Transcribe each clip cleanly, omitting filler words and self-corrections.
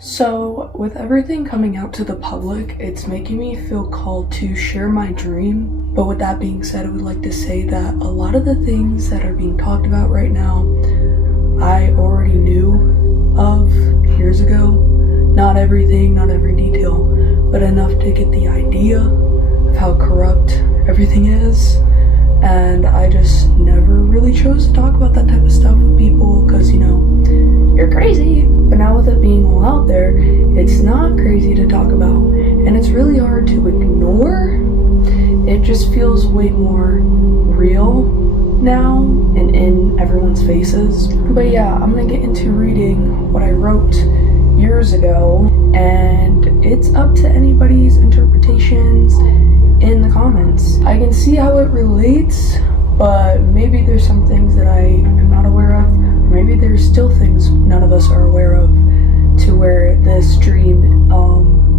So, with everything coming out to the public, it's making me feel called to share my dream. But with that being said, I would like to say that a lot of the things that are being talked about right now, I already knew of years ago. Not everything, not every detail, but enough to get the idea of how corrupt everything is. And I just never really chose to talk about that type of stuff with people because, you're crazy. But now with it being all out there, it's not crazy to talk about. And it's really hard to ignore. It just feels way more real now and in everyone's faces. But yeah, I'm gonna get into reading what I wrote years ago, and it's up to anybody's interpretations in the comments. I can see how it relates, but maybe there's some things that I am not aware of, or maybe there's still things none of us are aware of, to where this dream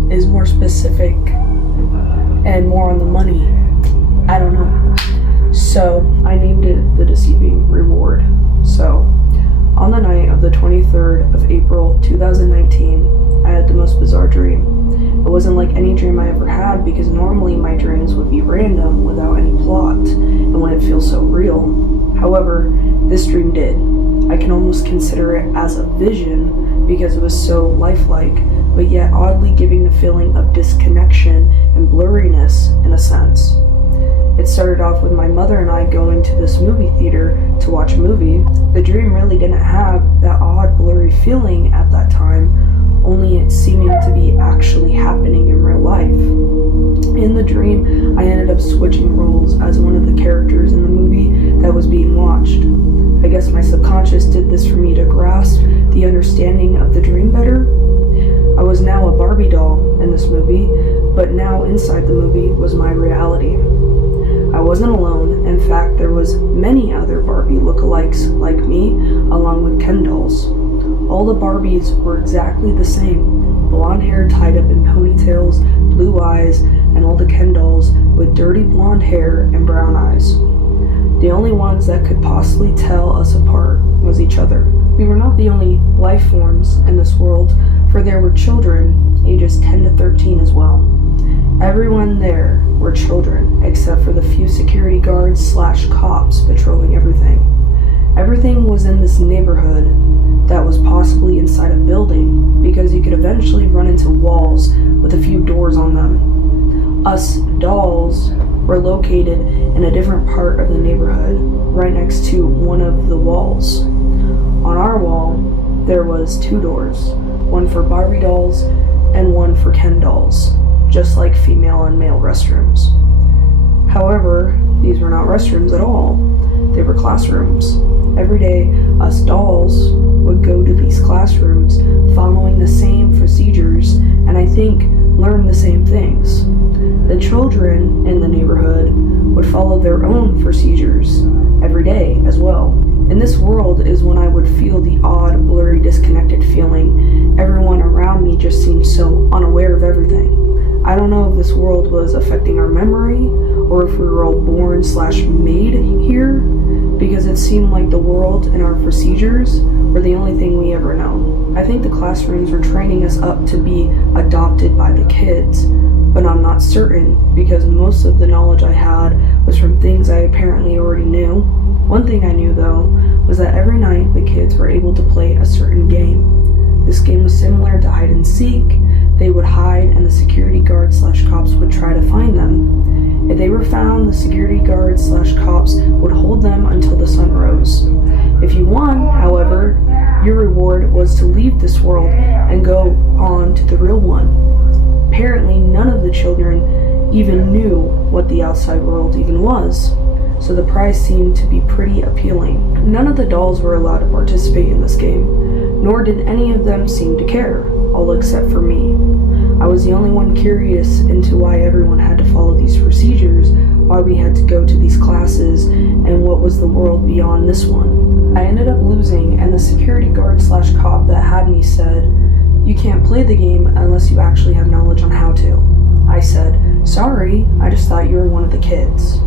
is more specific and more on the money. I don't know. So I named it The Deceiving Reward. So on the night of the 23rd of April 2019, I had the most bizarre dream. It wasn't like any dream I ever had, because normally my dreams would be random without any plot and wouldn't feel so real. However, this dream did. I can almost consider it as a vision because it was so lifelike, but yet oddly giving the feeling of disconnection and blurriness in a sense. It started off with my mother and I going to this movie theater to watch a movie. The dream really didn't have that odd blurry feeling at that time, only it seeming to be actually happening in real life. In the dream, I ended up switching roles as one of the characters in the movie that was being watched. I guess my subconscious did this for me to grasp the understanding of the dream better. I was now a Barbie doll in this movie, but now inside the movie was my reality. I wasn't alone. In fact, there was many other Barbie lookalikes like me, along with Ken dolls. All the Barbies were exactly the same. Blonde hair tied up in ponytails, blue eyes, and all the Ken dolls with dirty blonde hair and brown eyes. The only ones that could possibly tell us apart was each other. We were not the only life forms in this world, for there were children ages 10 to 13 as well. Everyone there were children, except for the few security guards / cops patrolling everything. Everything was in this neighborhood that was possibly inside a building, because you could eventually run into walls with a few doors on them. Us dolls were located in a different part of the neighborhood, right next to one of the walls. On our wall, there was 2 doors, one for Barbie dolls and one for Ken dolls, just like female and male restrooms. However, these were not restrooms at all. They were classrooms. Every day, us dolls would go to these classrooms following the same procedures, and I think learn the same things. The children in the neighborhood would follow their own procedures every day as well. In this world is when I would feel the odd, blurry, disconnected feeling. Everyone around me just seemed so unaware of everything. I don't know if this world was affecting our memory, or if we were all born / made here, because it seemed like the world and our procedures were the only thing we ever known. I think the classrooms were training us up to be adopted by the kids, but I'm not certain, because most of the knowledge I had was from things I apparently already knew. One thing I knew though was that every night the kids were able to play a certain game. This game was similar to hide and seek. They would hide and the security guards / cops would try to find them. If they were found, the security guards / cops would hold them until the sun rose. If you won, however, your reward was to leave this world and go on to the real one. Apparently, none of the children even knew what the outside world even was, so the prize seemed to be pretty appealing. None of the dolls were allowed to participate in this game, nor did any of them seem to care, all except for me. I was the only one curious into why everyone had to follow these procedures, why we had to go to these classes, and what was the world beyond this one. I ended up losing, and the security guard / cop that had me said, "You can't play the game unless you actually have knowledge on how to." I said, "Sorry, I just thought you were one of the kids."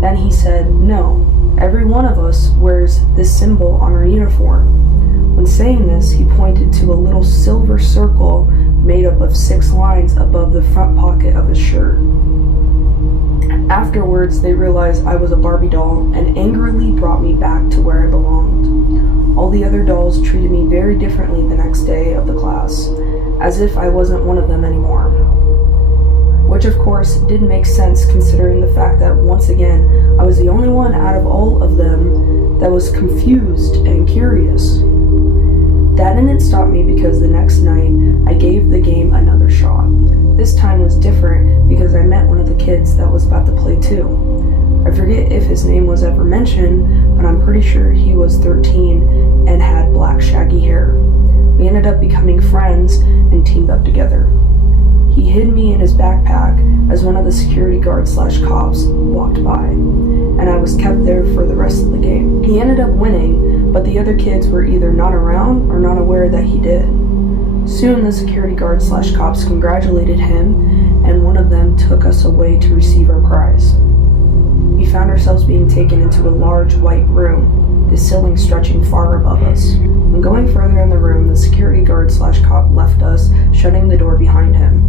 Then he said, "No, every one of us wears this symbol on our uniform. When saying this, he pointed to a little silver circle made up of 6 lines above the front pocket of his shirt. Afterwards, they realized I was a Barbie doll and angrily brought me back to where I belonged. All the other dolls treated me very differently the next day of the class, as if I wasn't one of them anymore. Which of course didn't make sense considering the fact that once again, I was the only one out of all of them that was confused and curious. That didn't stop me because the next night, I gave the game another shot. This time was different because I met one of the kids that was about to play too. I forget if his name was ever mentioned, but I'm pretty sure he was 13 and had black shaggy hair. We ended up becoming friends and teamed up together. He hid me in his backpack as one of the security guards / cops walked by, and I was kept there for the rest of the game. He ended up winning, but the other kids were either not around or not aware that he did. Soon the security guards / cops congratulated him, and one of them took us away to receive our prize. We found ourselves being taken into a large white room, the ceiling stretching far above us. When going further in the room, the security guard / cop left us, shutting the door behind him.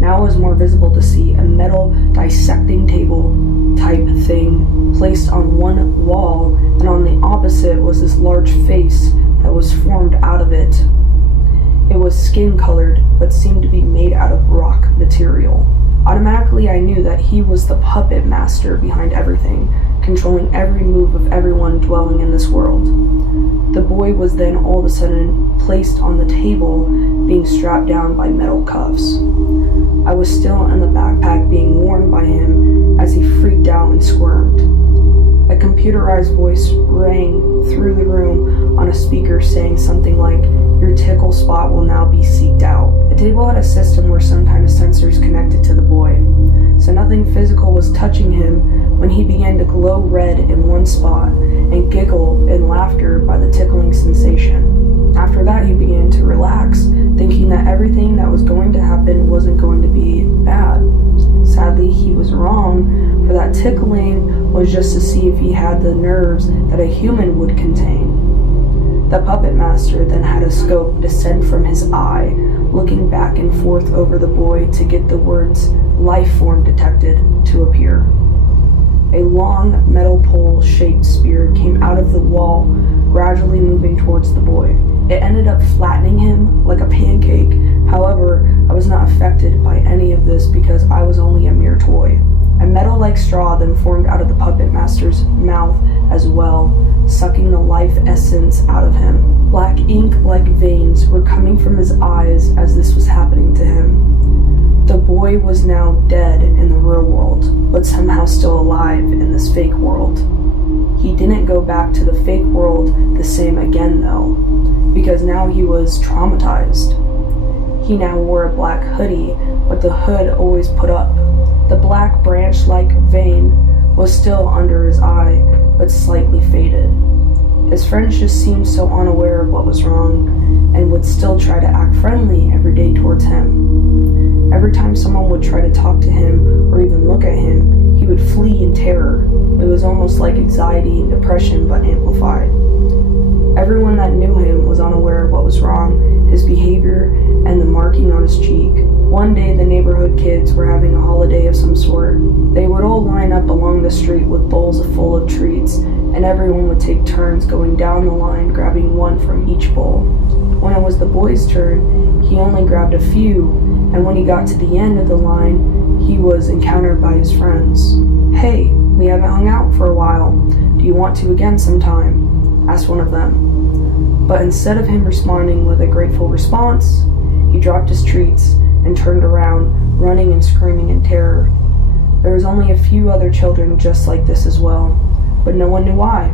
Now it was more visible to see a metal dissecting table type thing placed on one wall, and on the opposite was this large face that was formed out of it. It was skin colored, but seemed to be made out of rock material. Automatically I knew that he was the puppet master behind everything, controlling every move of everyone dwelling in this world. The boy was then all of a sudden placed on the table, being strapped down by metal cuffs. I was still in the backpack being worn by him as he freaked out and squirmed. A computerized voice rang through the room on a speaker saying something like, "Your tickle spot will now be seeked out." The table had a system where some kind of sensors connected to the boy, so nothing physical was touching him when he began to glow red in one spot and giggle in laughter by the tickling sensation. After that, he began to relax, thinking that everything that was going to happen wasn't going to be bad. Sadly, he was wrong, for that tickling was just to see if he had the nerves that a human would contain. The puppet master then had a scope descend from his eye, looking back and forth over the boy to get the words "life form detected" to appear. A long metal pole-shaped spear came out of the wall, gradually moving towards the boy. It ended up flattening him like a pancake. However, I was not affected by any of this because I was only a mere toy. A metal-like straw then formed out of the puppet master's mouth as well, sucking the life essence out of him. Black ink-like veins were coming from his eyes as this was happening to him. The boy was now dead in the real world, but somehow still alive in this fake world. He didn't go back to the fake world the same again though, because now he was traumatized. He now wore a black hoodie, but the hood always put up. The black branch-like vein was still under his eye, but slightly faded. His friends just seemed so unaware of what was wrong, and would still try to act friendly every day towards him. Every time someone would try to talk to him or even look at him, he would flee in terror. It was almost like anxiety and depression, but amplified. Everyone that knew him was unaware of what was wrong, his behavior, and the marking on his cheek. One day, the neighborhood kids were having a holiday of some sort. They would all line up along the street with bowls full of treats, and everyone would take turns going down the line, grabbing one from each bowl. When it was the boy's turn, he only grabbed a few, and when he got to the end of the line, he was encountered by his friends. "Hey, we haven't hung out for a while. Do you want to again sometime?" asked one of them. But instead of him responding with a grateful response, he dropped his treats and turned around, running and screaming in terror. There was only a few other children just like this as well, but no one knew why.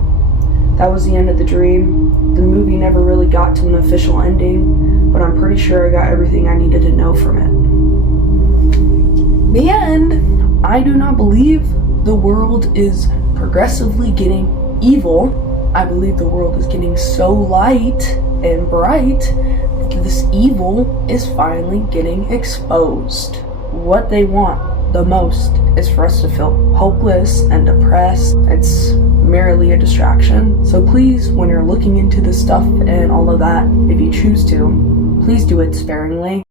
That was the end of the dream. The movie never really got to an official ending, but I'm pretty sure I got everything I needed to know from it. The end! I do not believe the world is progressively getting evil. I believe the world is getting so light and bright that this evil is finally getting exposed. What they want the most is for us to feel hopeless and depressed. It's primarily a distraction. So please, when you're looking into this stuff and all of that, if you choose to, please do it sparingly.